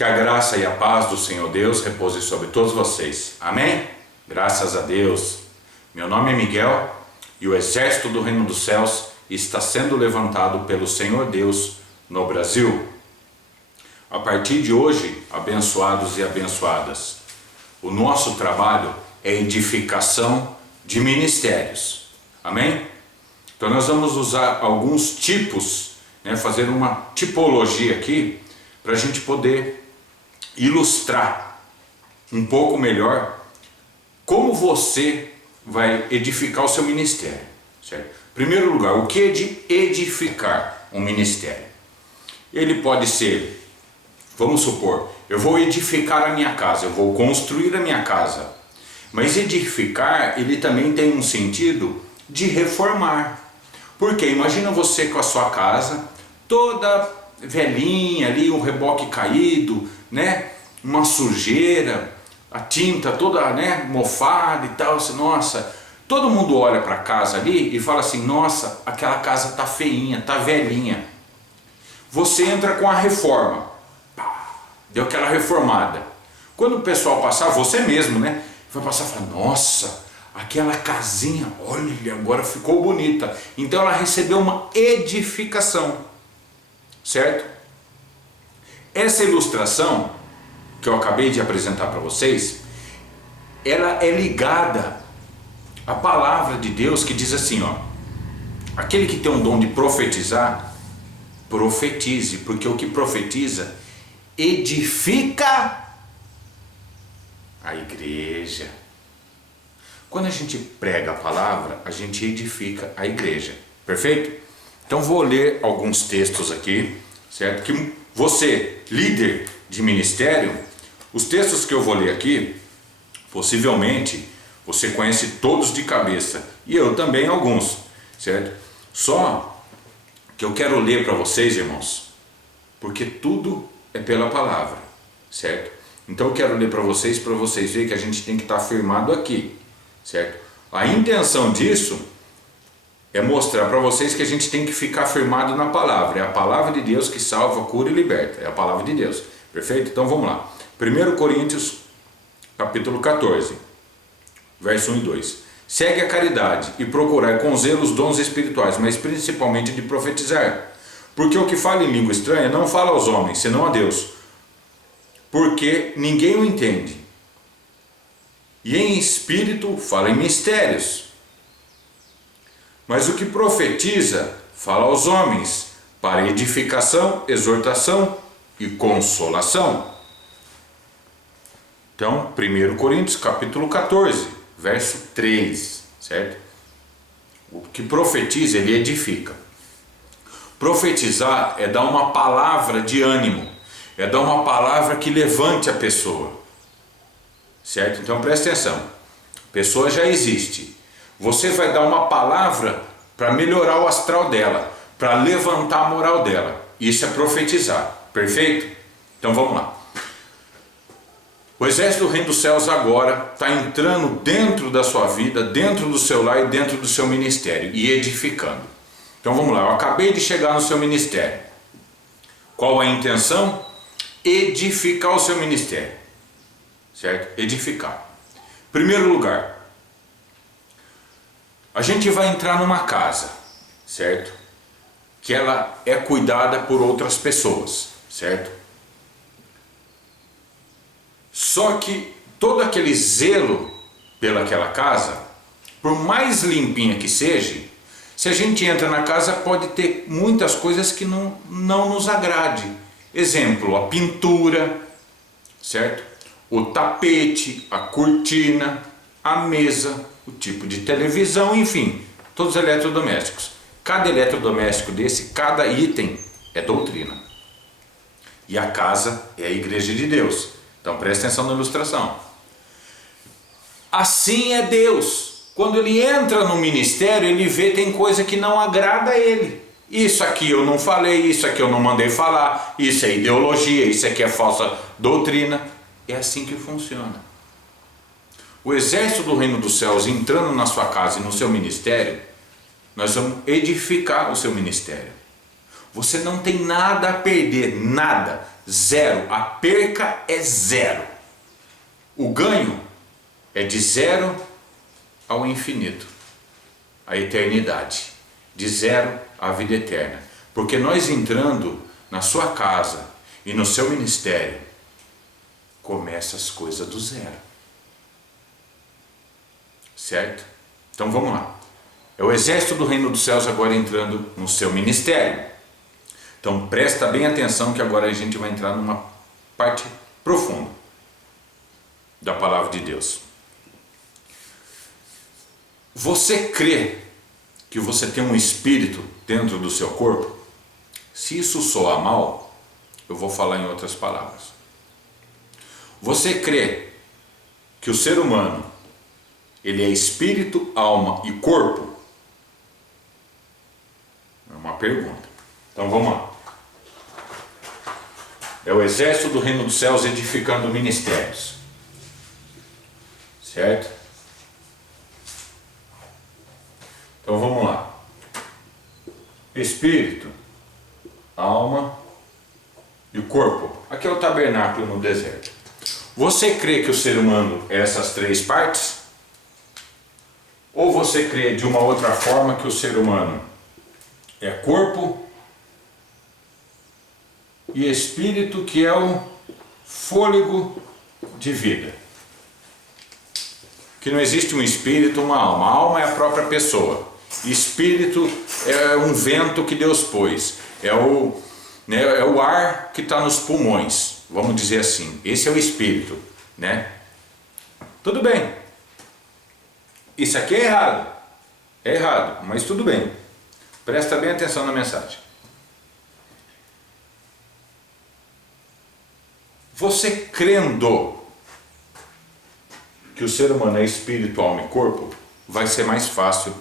Que a graça e a paz do Senhor Deus repouse sobre todos vocês. Amém? Graças a Deus. Meu nome é Miguel e o exército do reino dos céus está sendo levantado pelo Senhor Deus no Brasil. A partir de hoje, abençoados e abençoadas, o nosso trabalho é edificação de ministérios. Amém? Então nós vamos usar alguns tipos, fazer uma tipologia aqui, para a gente poder ilustrar um pouco melhor como você vai edificar o seu ministério, certo? Em primeiro lugar, o que é de edificar um ministério? Ele pode ser, vamos supor, eu vou edificar a minha casa, eu vou construir a minha casa. Mas edificar, ele também tem um sentido de reformar. Porque imagina você com a sua casa toda velhinha ali, um reboque caído, uma sujeira, a tinta toda mofada e tal, assim, nossa, todo mundo olha para a casa ali e fala assim, nossa, aquela casa tá feinha, tá velhinha. Você entra com a reforma, deu aquela reformada. Quando o pessoal passar, você mesmo, vai passar e fala, nossa, aquela casinha, olha, agora ficou bonita. Então ela recebeu uma edificação. Certo? Essa ilustração que eu acabei de apresentar para vocês, ela é ligada à palavra de Deus que diz assim, aquele que tem o dom de profetizar, profetize, porque o que profetiza edifica a igreja. Quando a gente prega a palavra, a gente edifica a igreja. Perfeito? Então vou ler alguns textos aqui, certo? Que você, líder de ministério, os textos que eu vou ler aqui, possivelmente você conhece todos de cabeça, e eu também alguns, certo? Só que eu quero ler para vocês, irmãos, porque tudo é pela palavra, certo? Então eu quero ler para vocês verem que a gente tem que estar firmado aqui, certo? A intenção disso é mostrar para vocês que a gente tem que ficar firmado na palavra. É a palavra de Deus que salva, cura e liberta. É a palavra de Deus. Perfeito? Então vamos lá. 1 Coríntios, capítulo 14, verso 1 e 2. Segue a caridade e procurai com zelo os dons espirituais, mas principalmente de profetizar. Porque o que fala em língua estranha não fala aos homens, senão a Deus. Porque ninguém o entende. E em espírito fala em mistérios. Mas o que profetiza, fala aos homens, para edificação, exortação e consolação. Então, 1 Coríntios, capítulo 14, verso 3, certo? O que profetiza, ele edifica. Profetizar é dar uma palavra de ânimo, é dar uma palavra que levante a pessoa, certo? Então, presta atenção, a pessoa já existe. Você vai dar uma palavra para melhorar o astral dela, para levantar a moral dela. Isso é profetizar. Perfeito? Então vamos lá. O exército do reino dos céus agora está entrando dentro da sua vida, dentro do seu lar e dentro do seu ministério e edificando. Então vamos lá. Eu acabei de chegar no seu ministério. Qual a intenção? Edificar o seu ministério. Certo? Edificar. Primeiro lugar, a gente vai entrar numa casa, certo? Que ela é cuidada por outras pessoas, certo? Só que todo aquele zelo pelaquela casa, por mais limpinha que seja, se a gente entra na casa pode ter muitas coisas que não nos agrade. Exemplo, a pintura, certo? O tapete, a cortina, a mesa, o tipo de televisão, enfim, todos os eletrodomésticos. Cada eletrodoméstico desse, cada item é doutrina. E a casa é a igreja de Deus. Então presta atenção na ilustração. Assim é Deus. Quando ele entra no ministério, ele vê tem coisa que não agrada a ele. Isso aqui eu não falei, isso aqui eu não mandei falar, isso é ideologia, isso aqui é falsa doutrina. É assim que funciona. O exército do reino dos céus entrando na sua casa e no seu ministério, nós vamos edificar o seu ministério. Você não tem nada a perder, nada, Zero. A perca é zero. O ganho é de zero ao infinito, a eternidade. De zero à vida eterna. Porque nós entrando na sua casa e no seu ministério, começa as coisas do zero. Certo? Então vamos lá. É o exército do reino dos céus agora entrando no seu ministério. Então presta bem atenção que agora a gente vai entrar numa parte profunda da palavra de Deus. Você crê que você tem um espírito dentro do seu corpo? Se isso soa mal, eu vou falar em outras palavras. Você crê que o ser humano, ele é espírito, alma e corpo? É uma pergunta. Então vamos lá. É o exército do reino dos céus edificando ministérios. Certo? Então vamos lá. Espírito, alma e o corpo. Aqui é o tabernáculo no deserto. Você crê que o ser humano é essas três partes? Ou você crê de uma outra forma que o ser humano é corpo e espírito, que é o fôlego de vida? Que não existe um espírito, uma alma. A alma é a própria pessoa. Espírito é um vento que Deus pôs. É o ar que está nos pulmões, vamos dizer assim. Esse é o espírito, né? Tudo bem. Isso aqui é errado. É errado, mas tudo bem. Presta bem atenção na mensagem. Você crendo que o ser humano é espírito, alma e corpo, vai ser mais fácil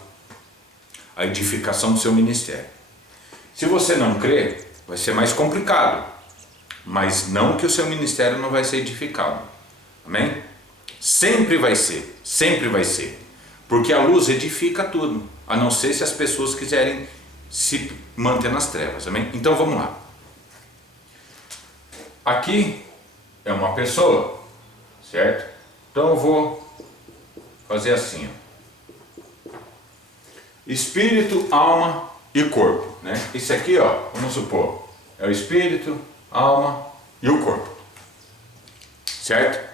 a edificação do seu ministério. Se você não crê, vai ser mais complicado, mas não que o seu ministério não vai ser edificado. Amém? Sempre vai ser, porque a luz edifica tudo, a não ser se as pessoas quiserem se manter nas trevas. Amém? Então vamos lá. Aqui é uma pessoa, certo? Então eu vou fazer assim, ó. Espírito, alma e corpo, né? Isso aqui, ó, vamos supor, é o espírito, alma e o corpo, certo?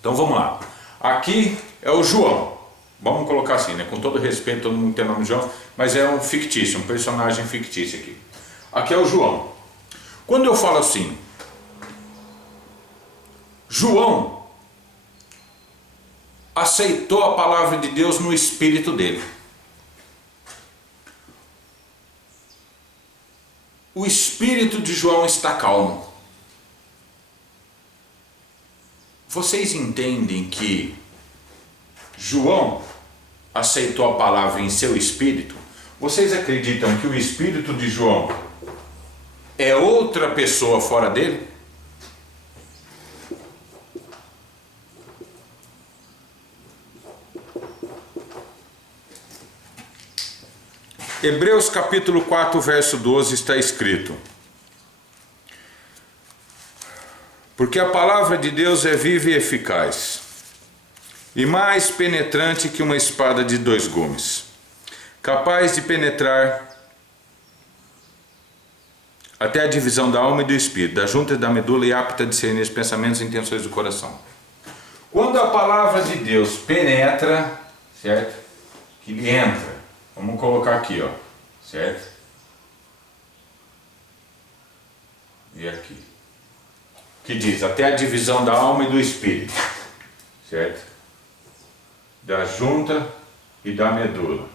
Então vamos lá. Aqui é o João, vamos colocar assim, né? Com todo respeito, todo mundo tem o nome de João, mas é um fictício, um personagem fictício aqui. Aqui é o João. Quando eu falo assim, João aceitou a palavra de Deus no espírito dele. O espírito de João está calmo. Vocês entendem que João aceitou a palavra em seu espírito? Vocês acreditam que o espírito de João é outra pessoa fora dele? Hebreus capítulo 4, verso 12 está escrito: porque a palavra de Deus é viva e eficaz, e mais penetrante que uma espada de dois gumes, capaz de penetrar até a divisão da alma e do espírito, da junta e da medula, e apta a discernir os pensamentos e intenções do coração. Quando a palavra de Deus penetra, certo? Que ele entra. Vamos colocar aqui, ó, certo? E aqui. Que diz, até a divisão da alma e do espírito, certo? Da junta e da medula.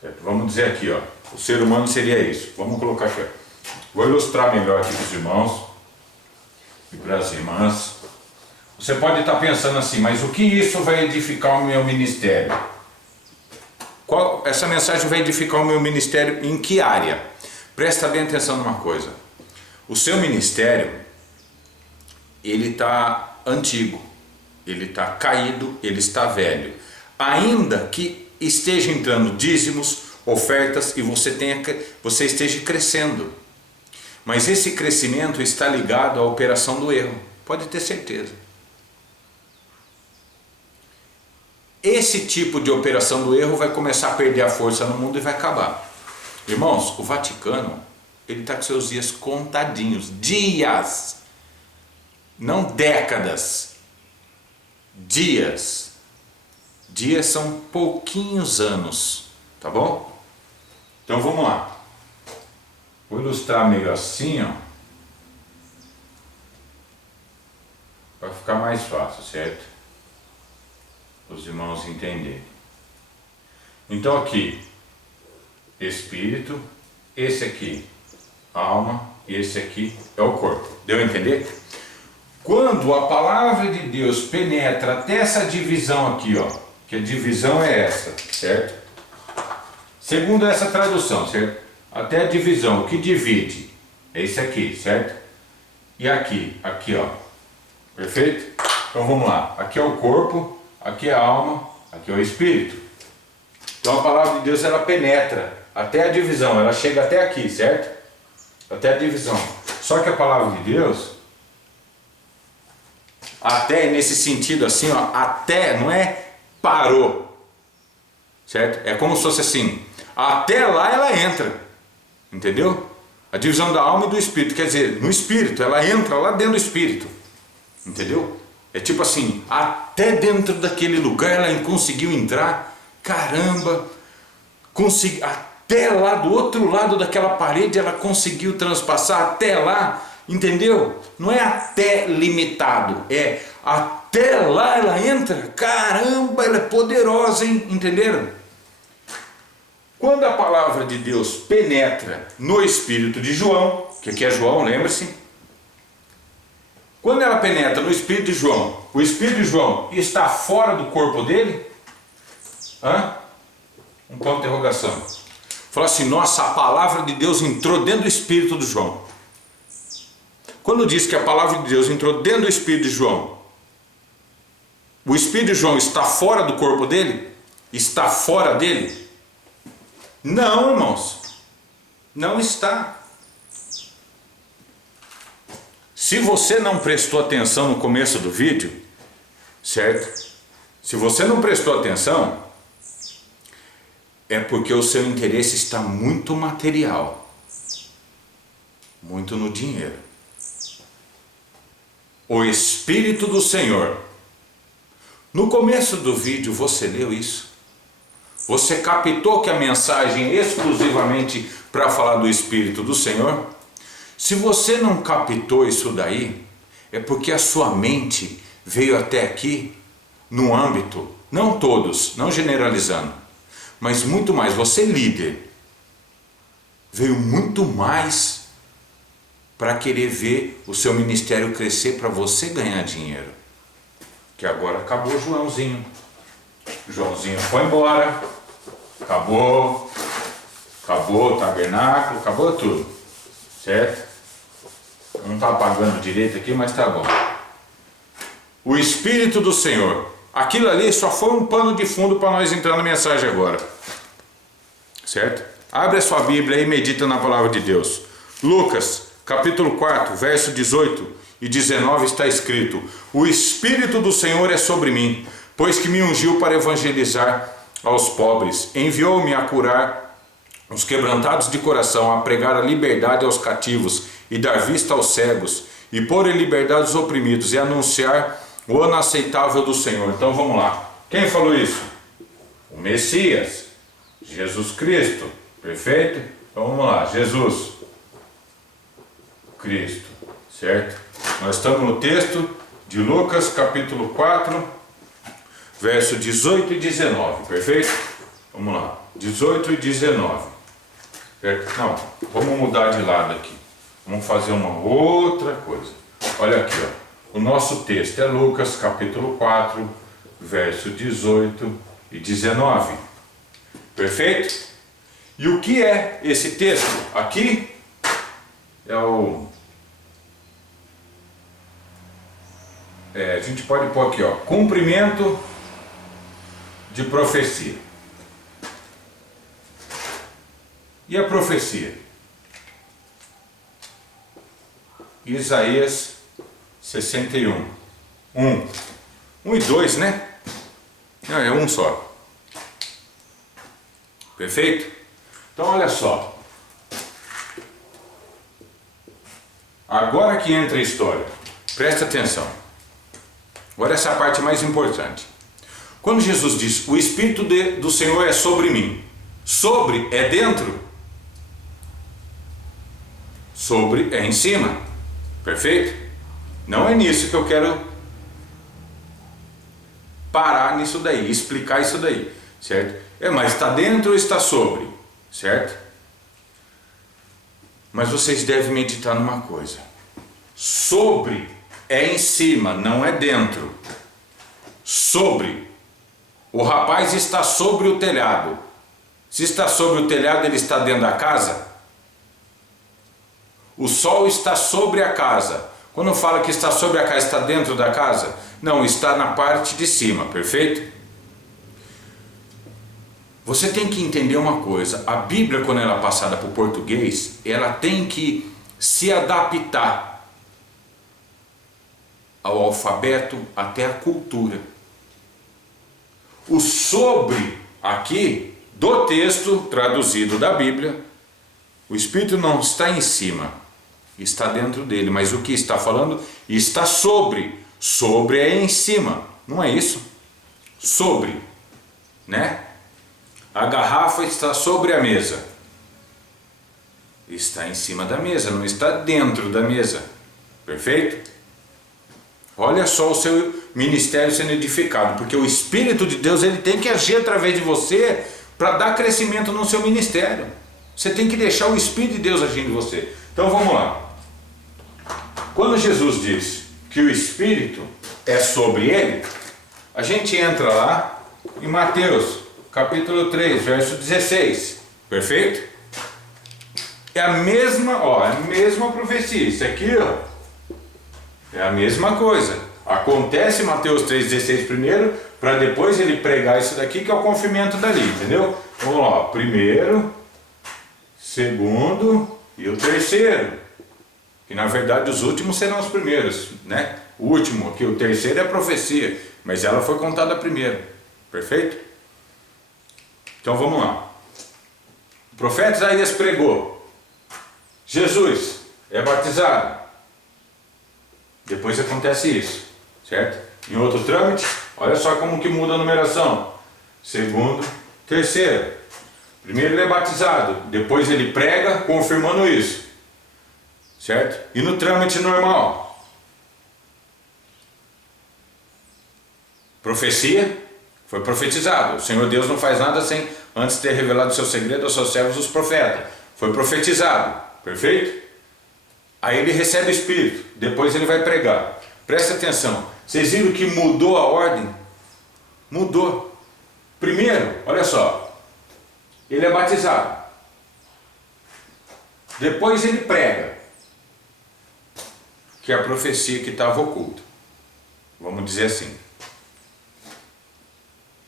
Certo? Vamos dizer aqui, ó, o ser humano seria isso. Vamos colocar aqui, ó. Vou ilustrar melhor aqui para os irmãos e para as irmãs. Você pode estar pensando assim, mas o que isso vai edificar o meu ministério? Essa mensagem vai edificar o meu ministério em que área? Presta bem atenção numa coisa. O seu ministério, ele está antigo, ele está caído, ele está velho. Ainda que esteja entrando dízimos, ofertas e você esteja crescendo. Mas esse crescimento está ligado à operação do erro, pode ter certeza. Esse tipo de operação do erro vai começar a perder a força no mundo e vai acabar. Irmãos, o Vaticano, ele está com seus dias contadinhos, dias, não décadas, dias. Dias são pouquinhos anos, tá bom? Então vamos lá. Vou ilustrar meio assim, ó, para ficar mais fácil, certo? Os irmãos entenderem. Então aqui, espírito, esse aqui, alma, e esse aqui é o corpo. Deu a entender? Quando a palavra de Deus penetra até essa divisão aqui, ó, que a divisão é essa, certo? Segundo essa tradução, certo? Até a divisão, o que divide é isso aqui, certo? E aqui, ó, perfeito? Então vamos lá, aqui é o corpo, aqui é a alma, aqui é o espírito. Então a palavra de Deus, ela penetra até a divisão, ela chega até aqui, certo? Até a divisão. Só que a palavra de Deus, até nesse sentido assim, ó, até não é parou, certo? É como se fosse assim, até lá ela entra, entendeu? A divisão da alma e do espírito, quer dizer, no espírito, ela entra lá dentro do espírito, entendeu? É tipo assim, até dentro daquele lugar ela conseguiu entrar, caramba, até lá do outro lado daquela parede ela conseguiu transpassar, até lá, entendeu? Não é até limitado, é até lá ela entra, caramba, ela é poderosa, hein? Entenderam? Quando a palavra de Deus penetra no espírito de João, que aqui é João, lembre-se. Quando ela penetra no espírito de João, o espírito de João está fora do corpo dele? Um ponto de interrogação. Fala assim, nossa, a palavra de Deus entrou dentro do espírito de João. Quando diz que a palavra de Deus entrou dentro do espírito de João, o espírito de João está fora do corpo dele? Está fora dele? Não, irmãos, não está. Se você não prestou atenção no começo do vídeo, certo? Se você não prestou atenção, é porque o seu interesse está muito material, muito no dinheiro. O Espírito do Senhor. No começo do vídeo você leu isso? Você captou que a mensagem é exclusivamente para falar do Espírito do Senhor? Se você não captou isso daí, é porque a sua mente veio até aqui no âmbito, não todos, não generalizando, mas muito mais, você líder, veio muito mais para querer ver o seu ministério crescer, para você ganhar dinheiro. Que agora acabou o Joãozinho. Joãozinho foi embora, acabou o tabernáculo, acabou tudo, certo? Não está pagando direito aqui, mas tá bom. O Espírito do Senhor, aquilo ali só foi um pano de fundo para nós entrar na mensagem agora, certo? Abre a sua Bíblia e medita na palavra de Deus. Lucas, capítulo 4, verso 18 e 19 está escrito: o Espírito do Senhor é sobre mim, pois que me ungiu para evangelizar aos pobres, enviou-me a curar os quebrantados de coração, a pregar a liberdade aos cativos e dar vista aos cegos, e pôr em liberdade os oprimidos, e anunciar o ano aceitável do Senhor. Então vamos lá. Quem falou isso? O Messias, Jesus Cristo, perfeito? Então vamos lá, Jesus Cristo, certo? Nós estamos no texto de Lucas, capítulo 4, verso 18 e 19, perfeito? Vamos lá, 18 e 19. Certo? Não, vamos mudar de lado aqui. Vamos fazer uma outra coisa. Olha aqui, ó. O nosso texto é Lucas, capítulo 4, verso 18 e 19. Perfeito? E o que é esse texto? Aqui é o... a gente pode pôr aqui, ó, cumprimento de profecia. E a profecia? Isaías 61. 1 e 2, né? Não, é um só. Perfeito? Então olha só. Agora que entra a história. Presta atenção. Agora essa é a parte mais importante. Quando Jesus diz, o Espírito do Senhor é sobre mim. Sobre é dentro. Sobre é em cima. Perfeito? Não é nisso que eu quero parar nisso daí, explicar isso daí, certo? Mas está dentro ou está sobre, certo? Mas vocês devem meditar numa coisa. Sobre é em cima, não é dentro. Sobre. O rapaz está sobre o telhado. Se está sobre o telhado, ele está dentro da casa? O sol está sobre a casa. Quando fala que está sobre a casa, está dentro da casa? Não, está na parte de cima, perfeito? Você tem que entender uma coisa. A Bíblia, quando ela é passada para o português, ela tem que se adaptar ao alfabeto até a cultura. O sobre aqui do texto traduzido da Bíblia, o Espírito não está em cima, está dentro dele, mas o que está falando está sobre. Sobre é em cima, não é isso? Sobre, né? A garrafa está sobre a mesa. Está em cima da mesa, não está dentro da mesa. Perfeito? Olha só o seu ministério sendo edificado, porque o Espírito de Deus, ele tem que agir através de você para dar crescimento no seu ministério. Você tem que deixar o Espírito de Deus agir em você. Então vamos lá. Quando Jesus diz que o Espírito é sobre ele, a gente entra lá em Mateus capítulo 3, verso 16. Perfeito? É a mesma profecia. Isso aqui, é a mesma coisa. Acontece Mateus 3,16 primeiro, para depois ele pregar isso daqui, que é o cumprimento dali, entendeu? Vamos lá, primeiro, segundo e o terceiro. Que na verdade os últimos serão os primeiros, né? O último aqui, o terceiro é a profecia, mas ela foi contada primeiro. Perfeito? Então vamos lá. O profeta Isaías pregou. Jesus é batizado. Depois acontece isso, certo? Em outro trâmite, olha só como que muda a numeração. Segundo, terceiro. Primeiro ele é batizado, depois ele prega, confirmando isso, certo? E no trâmite normal, profecia, foi profetizado. O Senhor Deus não faz nada sem antes ter revelado o seu segredo aos seus servos, os profetas. Foi profetizado, perfeito? Aí ele recebe o Espírito, depois ele vai pregar. Presta atenção, vocês viram que mudou a ordem? Mudou. Primeiro, olha só, ele é batizado. Depois ele prega, que é a profecia que estava oculta. Vamos dizer assim.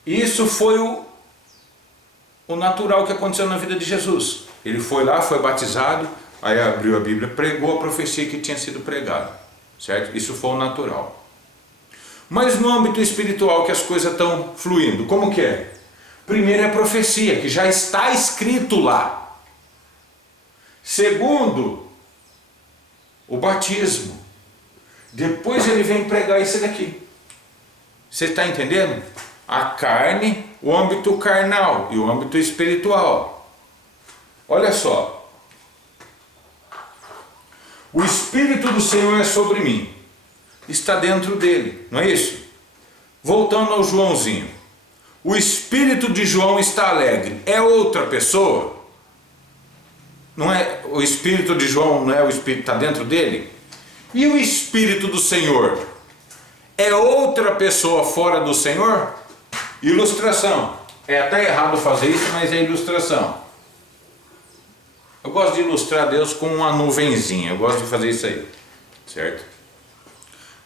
Isso foi o natural que aconteceu na vida de Jesus. Ele foi lá, foi batizado, aí abriu a Bíblia, pregou a profecia que tinha sido pregada, certo? Isso foi o natural. Mas no âmbito espiritual que as coisas estão fluindo, como que é? Primeiro é a profecia, que já está escrito lá. Segundo, o batismo. Depois ele vem pregar isso daqui. Você está entendendo? A carne, o âmbito carnal e o âmbito espiritual. Olha só. O Espírito do Senhor é sobre mim. Está dentro dele, não é isso? Voltando ao Joãozinho. O Espírito de João está alegre. É outra pessoa? Não é o Espírito de João, não é o Espírito que está dentro dele? E o Espírito do Senhor? É outra pessoa fora do Senhor? Ilustração. É até errado fazer isso, mas é ilustração. Eu gosto de ilustrar Deus com uma nuvenzinha. Eu gosto de fazer isso aí, certo?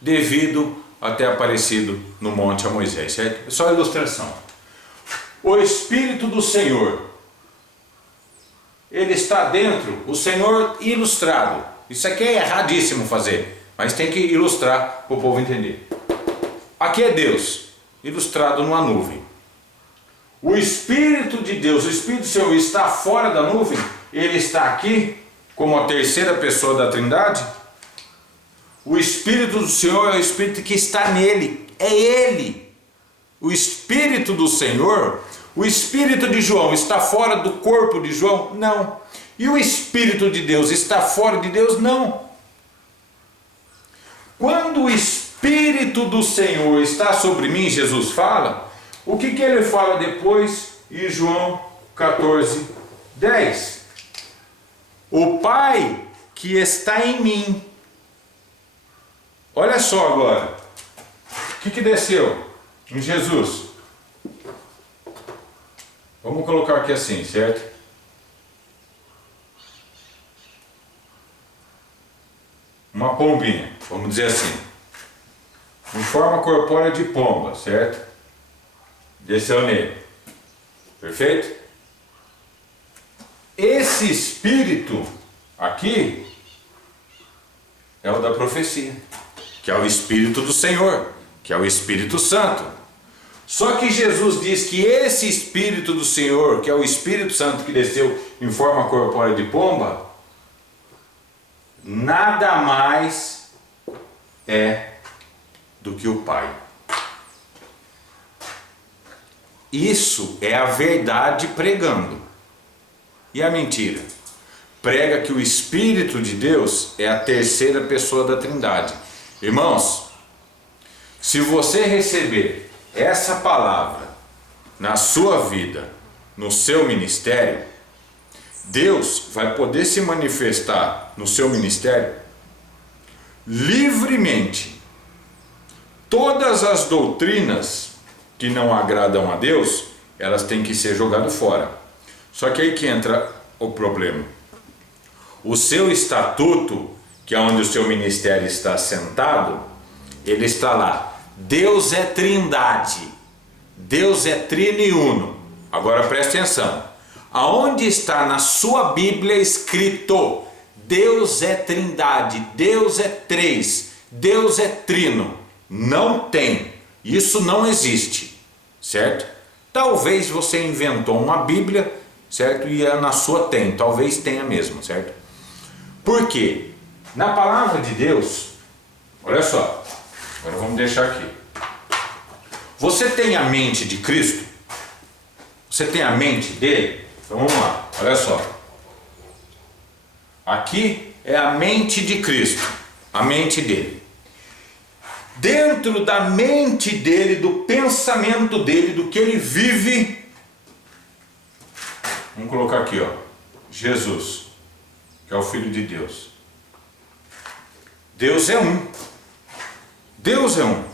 Devido a ter aparecido no monte a Moisés, certo? É só ilustração. O Espírito do Senhor, ele está dentro, o Senhor ilustrado. Isso aqui é erradíssimo fazer, mas tem que ilustrar para o povo entender. Aqui é Deus, ilustrado numa nuvem. O Espírito de Deus, o Espírito do Senhor está fora da nuvem, ele está aqui como a terceira pessoa da Trindade. O Espírito do Senhor é o Espírito que está nele, é Ele. O Espírito do Senhor, o Espírito de João está fora do corpo de João? Não. E o Espírito de Deus está fora de Deus? Não. Quando o Espírito do Senhor está sobre mim, Jesus fala, o que ele fala depois em João 14, 10? O Pai que está em mim. Olha só agora, o que desceu em Jesus? Vamos colocar aqui assim, certo? Uma pombinha, vamos dizer assim, em forma corpórea de pomba, certo? Desceu nele, perfeito? Esse Espírito aqui é o da profecia, que é o Espírito do Senhor, que é o Espírito Santo. Só que Jesus diz que esse Espírito do Senhor, que é o Espírito Santo que desceu em forma corpórea de pomba, nada mais é do que o Pai. Isso é a verdade pregando. E a mentira? Prega que o Espírito de Deus é a terceira pessoa da Trindade. Irmãos, se você receber essa palavra na sua vida, no seu ministério, Deus vai poder se manifestar no seu ministério livremente. Todas as doutrinas que não agradam a Deus, elas têm que ser jogadas fora. Só que aí que entra o problema. O seu estatuto, que é onde o seu ministério está assentado, ele está lá. Deus é trindade. Deus é trino e uno. Agora preste atenção. Aonde está na sua Bíblia escrito Deus é trindade, Deus é três, Deus é trino? Não tem. Isso não existe, certo? Talvez você inventou uma Bíblia, certo? E na sua tem, talvez tenha mesmo, certo? Por quê? Na palavra de Deus, olha só, agora vamos deixar aqui. Você tem a mente de Cristo? Você tem a mente dele? Então vamos lá, olha só. Aqui é a mente de Cristo, a mente dele. Dentro da mente dele, do pensamento dele, do que ele vive, vamos colocar aqui, ó, Jesus, que é o Filho de Deus. Deus é um. Deus é um.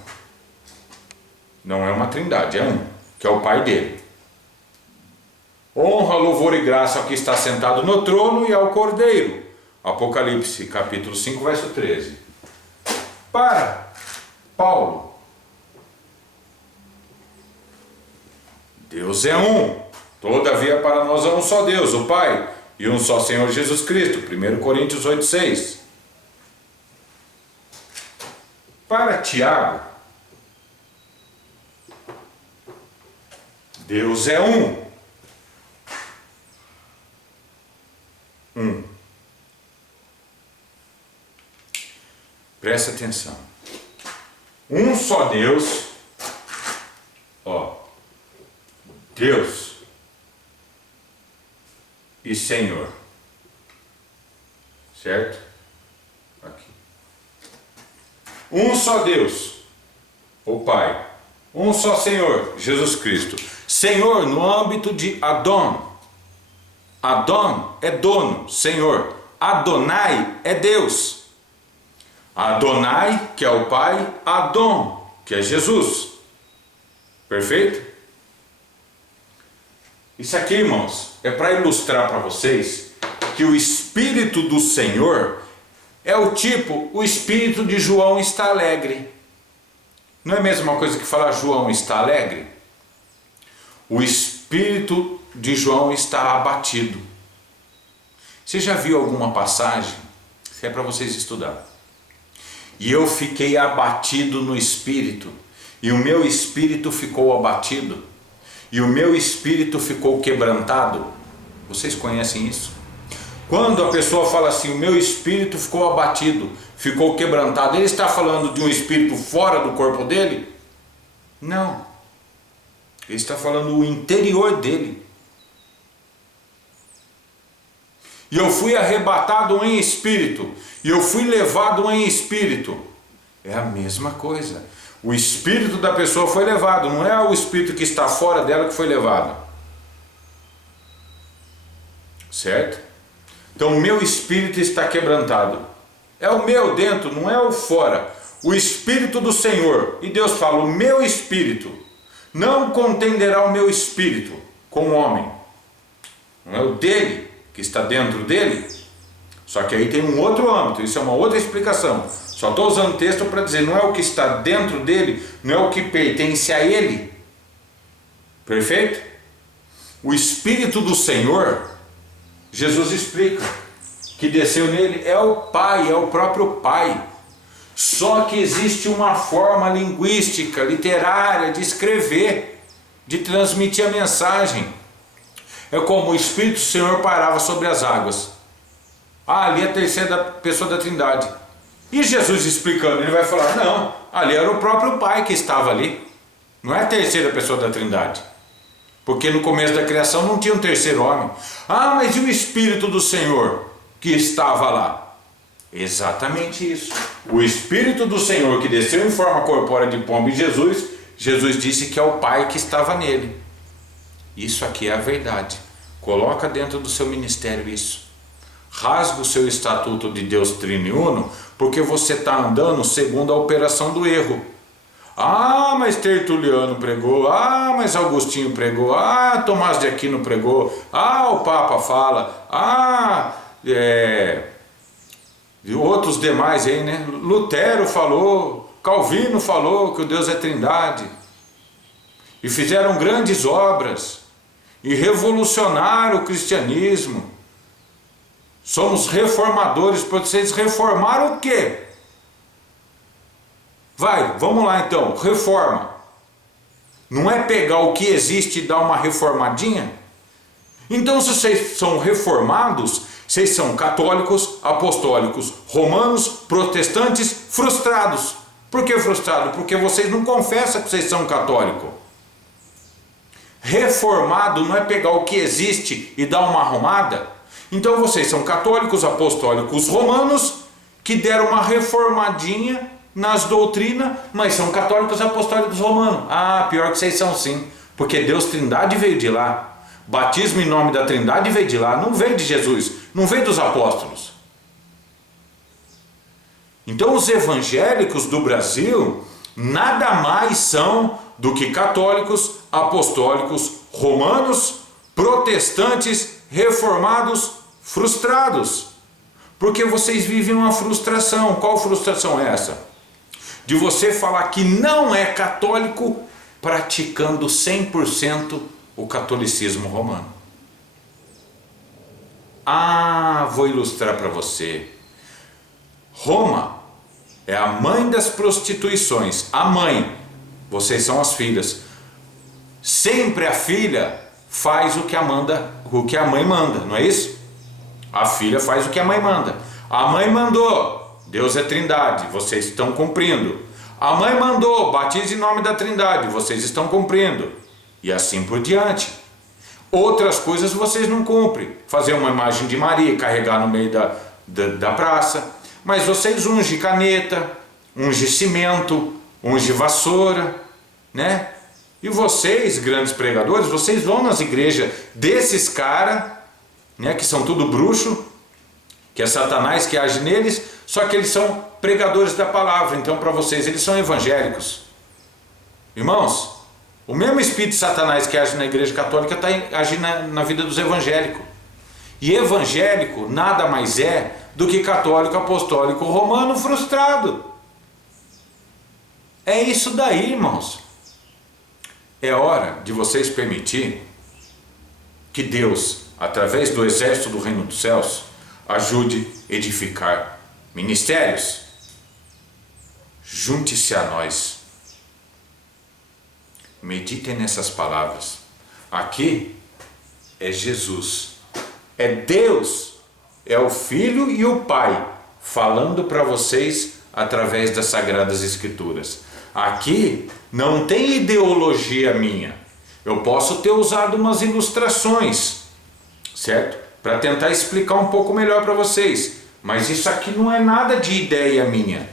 Não é uma trindade, é um, que é o Pai dele. Honra, louvor e graça ao que está sentado no trono e ao Cordeiro. Apocalipse, capítulo 5, verso 13. Para Paulo, Deus é um. Todavia para nós é um só Deus, o Pai, e um só Senhor Jesus Cristo. 1 Coríntios 8, 6. Para Tiago, Deus é um. Um. Presta atenção. Um só Deus, ó, Deus e Senhor, certo? Aqui. Um só Deus, o Pai. Um só Senhor, Jesus Cristo. Senhor no âmbito de Adon. Adon é dono, Senhor. Adonai é Deus. Adonai, que é o Pai, Adon, que é Jesus. Perfeito? Isso aqui, irmãos, é para ilustrar para vocês que o Espírito do Senhor é o tipo, o Espírito de João está alegre. Não é a mesma coisa que falar João está alegre? O Espírito de João está abatido. Você já viu alguma passagem? Isso é para vocês estudar. E eu fiquei abatido no espírito, e o meu espírito ficou abatido, e o meu espírito ficou quebrantado. Vocês conhecem isso? Quando a pessoa fala assim, o meu espírito ficou abatido, ficou quebrantado, ele está falando de um espírito fora do corpo dele? Não. Ele está falando o interior dele. E eu fui arrebatado em espírito, e eu fui levado em espírito. É a mesma coisa. O espírito da pessoa foi levado, não é o espírito que está fora dela que foi levado. Certo? Então o meu espírito está quebrantado. É o meu dentro, não é o fora. O espírito do Senhor. E Deus fala, o meu espírito não contenderá o meu espírito com o homem. Não é o dele que está dentro dele. Só que aí tem um outro âmbito, isso é uma outra explicação. Só estou usando o texto para dizer, não é o que está dentro dele, não é o que pertence a ele. Perfeito? O Espírito do Senhor, Jesus explica, que desceu nele é o Pai, é o próprio Pai. Só que existe uma forma linguística, literária, de escrever, de transmitir a mensagem. É como o Espírito do Senhor parava sobre as águas. Ali é a terceira pessoa da Trindade. E Jesus explicando, ele vai falar, não, ali era o próprio Pai que estava ali. Não é a terceira pessoa da Trindade. Porque no começo da criação não tinha um terceiro homem. Ah, mas e o Espírito do Senhor que estava lá? Exatamente isso. O Espírito do Senhor que desceu em forma corpórea de pomba em Jesus, Jesus disse que é o Pai que estava nele. Isso aqui é a verdade. Coloca dentro do seu ministério isso. Rasga o seu estatuto de Deus Trino e Uno, porque você está andando segundo a operação do erro. Ah, mas Tertuliano pregou, ah, mas Agostinho pregou, ah, Tomás de Aquino pregou, ah, o Papa fala, ah, e outros demais aí, né? Lutero falou, Calvino falou que o Deus é Trindade. E fizeram grandes obras, e revolucionaram o cristianismo. Somos reformadores, porque vocês reformaram o quê? Vai, vamos lá então, reforma. Não é pegar o que existe e dar uma reformadinha? Então se vocês são reformados, vocês são católicos, apostólicos, romanos, protestantes, frustrados. Por que frustrado? Porque vocês não confessam que vocês são católicos. Reformado não é pegar o que existe e dar uma arrumada? Então vocês são católicos, apostólicos, romanos, que deram uma reformadinha nas doutrinas, mas são católicos, apostólicos, romanos. Ah, pior que vocês são sim, porque Deus Trindade veio de lá. Batismo em nome da Trindade veio de lá, não veio de Jesus, não veio dos apóstolos. Então os evangélicos do Brasil nada mais são do que católicos, apostólicos, romanos, protestantes, reformados, frustrados. Porque vocês vivem uma frustração. Qual frustração é essa? De você falar que não é católico praticando 100% o catolicismo romano. Ah, vou ilustrar para você. Roma é a mãe das prostituições. A mãe, vocês são as filhas. Sempre a filha faz o que a mãe manda, não é isso? A filha faz o que a mãe manda. A mãe mandou, Deus é Trindade, vocês estão cumprindo. A mãe mandou, batize em nome da Trindade, vocês estão cumprindo. E assim por diante. Outras coisas vocês não cumprem. Fazer uma imagem de Maria, carregar no meio da praça. Mas vocês ungem caneta, ungem cimento, ungem vassoura, né? E vocês, grandes pregadores, vocês vão nas igrejas desses caras, né, que são tudo bruxo, que é Satanás que age neles, só que eles são pregadores da palavra, então para vocês eles são evangélicos. Irmãos, o mesmo espírito de Satanás que age na igreja católica está agindo na vida dos evangélicos. E evangélico nada mais é do que católico, apostólico, romano frustrado. É isso daí, irmãos. É hora de vocês permitir que Deus, através do exército do reino dos céus, ajude a edificar ministérios. Junte-se a nós. Meditem nessas palavras. Aqui é Jesus, é Deus, é o Filho e o Pai falando para vocês através das Sagradas Escrituras. Aqui não tem ideologia minha. Eu posso ter usado umas ilustrações, certo? Para tentar explicar um pouco melhor para vocês. Mas isso aqui não é nada de ideia minha.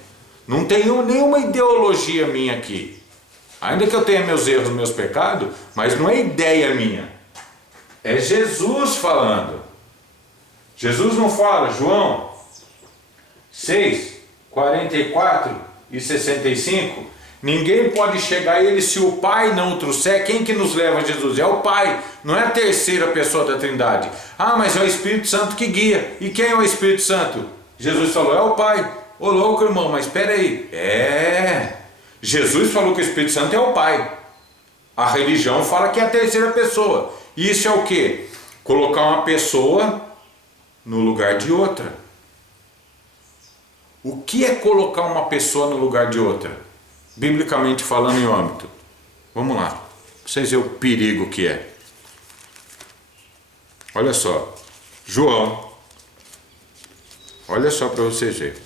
Não tenho nenhuma ideologia minha aqui. Ainda que eu tenha meus erros, meus pecados, mas não é ideia minha. É Jesus falando. Jesus não fala, João 6, 44 e 65. Ninguém pode chegar a ele se o Pai não o trouxer. Quem que nos leva a Jesus? É o Pai, não é a terceira pessoa da Trindade. Ah, mas é o Espírito Santo que guia. E quem é o Espírito Santo? Jesus falou, é o Pai. Ô louco, irmão, mas espera aí. Jesus falou que o Espírito Santo é o Pai. A religião fala que é a terceira pessoa. Isso é o quê? Colocar uma pessoa no lugar de outra. O que é colocar uma pessoa no lugar de outra? Biblicamente falando em âmbito. Vamos lá, para vocês verem o perigo que é. Olha só, João, olha só para vocês verem.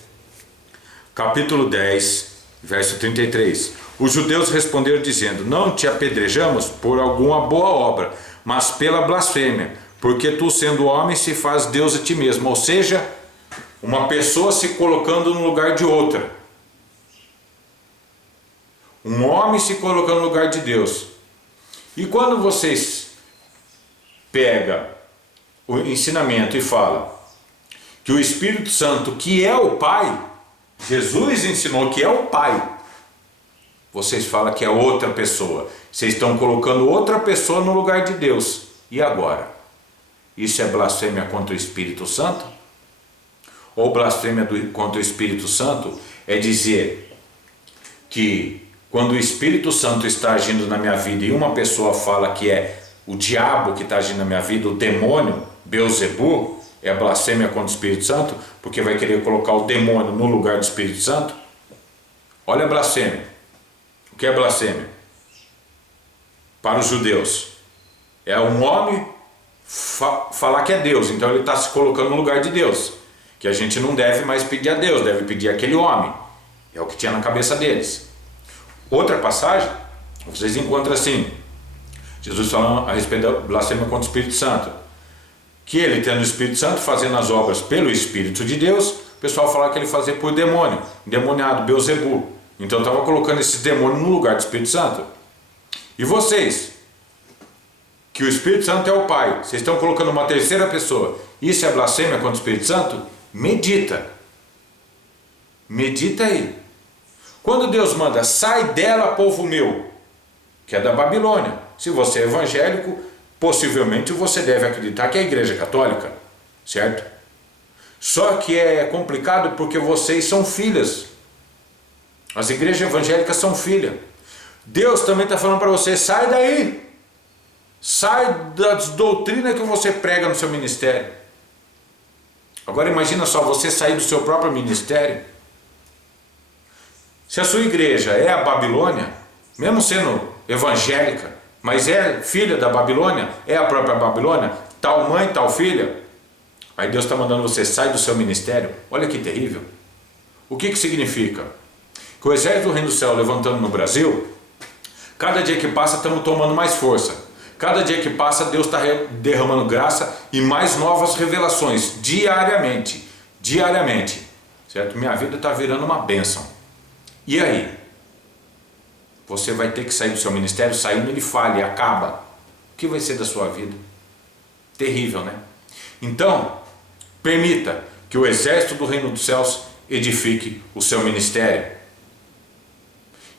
Capítulo 10, verso 33. Os judeus responderam dizendo, não te apedrejamos por alguma boa obra, mas pela blasfêmia, porque tu sendo homem se faz Deus a ti mesmo. Ou seja, uma pessoa se colocando no lugar de outra. Um homem se colocando no lugar de Deus. E quando vocês pegam o ensinamento e falam que o Espírito Santo, que é o Pai, Jesus ensinou que é o Pai, vocês falam que é outra pessoa. Vocês estão colocando outra pessoa no lugar de Deus. E agora? Isso é blasfêmia contra o Espírito Santo? Ou blasfêmia contra o Espírito Santo é dizer que quando o Espírito Santo está agindo na minha vida e uma pessoa fala que é o diabo que está agindo na minha vida, o demônio, Beelzebu, é blasfêmia contra o Espírito Santo, porque vai querer colocar o demônio no lugar do Espírito Santo? Olha a blasfêmia. O que é blasfêmia? Para os judeus, é um homem falar que é Deus, então ele está se colocando no lugar de Deus, que a gente não deve mais pedir a Deus, deve pedir aquele homem. É o que tinha na cabeça deles. Outra passagem, vocês encontram assim, Jesus falando a respeito da blasfêmia contra o Espírito Santo, que ele tendo o Espírito Santo, fazendo as obras pelo Espírito de Deus, o pessoal falava que ele fazia por demônio, endemoniado, Beelzebu. Então estava colocando esse demônio no lugar do Espírito Santo. E vocês, que o Espírito Santo é o Pai, vocês estão colocando uma terceira pessoa, isso é blasfêmia contra o Espírito Santo? Medita. Medita aí. Quando Deus manda, sai dela, povo meu, que é da Babilônia. Se você é evangélico, possivelmente você deve acreditar que é a Igreja Católica, certo? Só que é complicado porque vocês são filhas. As igrejas evangélicas são filhas. Deus também está falando para você, sai daí. Sai das doutrinas que você prega no seu ministério. Agora imagina só, você sair do seu próprio ministério. Se a sua igreja é a Babilônia, mesmo sendo evangélica, mas é filha da Babilônia, é a própria Babilônia, tal mãe, tal filha, aí Deus está mandando você sair do seu ministério. Olha que terrível. O que significa? Que o exército do reino do céu levantando no Brasil, cada dia que passa estamos tomando mais força. Cada dia que passa Deus está derramando graça e mais novas revelações, diariamente, certo? Minha vida está virando uma bênção. E aí? Você vai ter que sair do seu ministério, saindo ele falha e acaba. O que vai ser da sua vida? Terrível, né? Então, permita que o exército do reino dos céus edifique o seu ministério.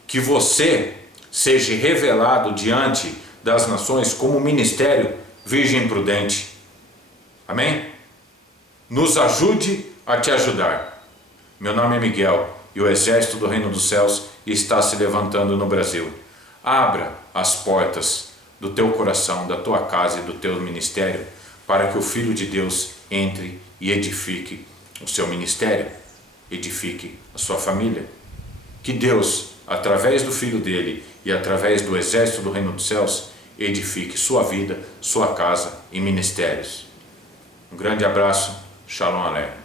Que você seja revelado diante das nações como ministério virgem prudente. Amém? Nos ajude a te ajudar. Meu nome é Miguel e o exército do reino dos céus está se levantando no Brasil. Abra as portas do teu coração, da tua casa e do teu ministério para que o Filho de Deus entre e edifique o seu ministério, edifique a sua família. Que Deus, através do Filho dele e através do exército do reino dos céus, edifique sua vida, sua casa e ministérios. Um grande abraço, Shalom Aleichem.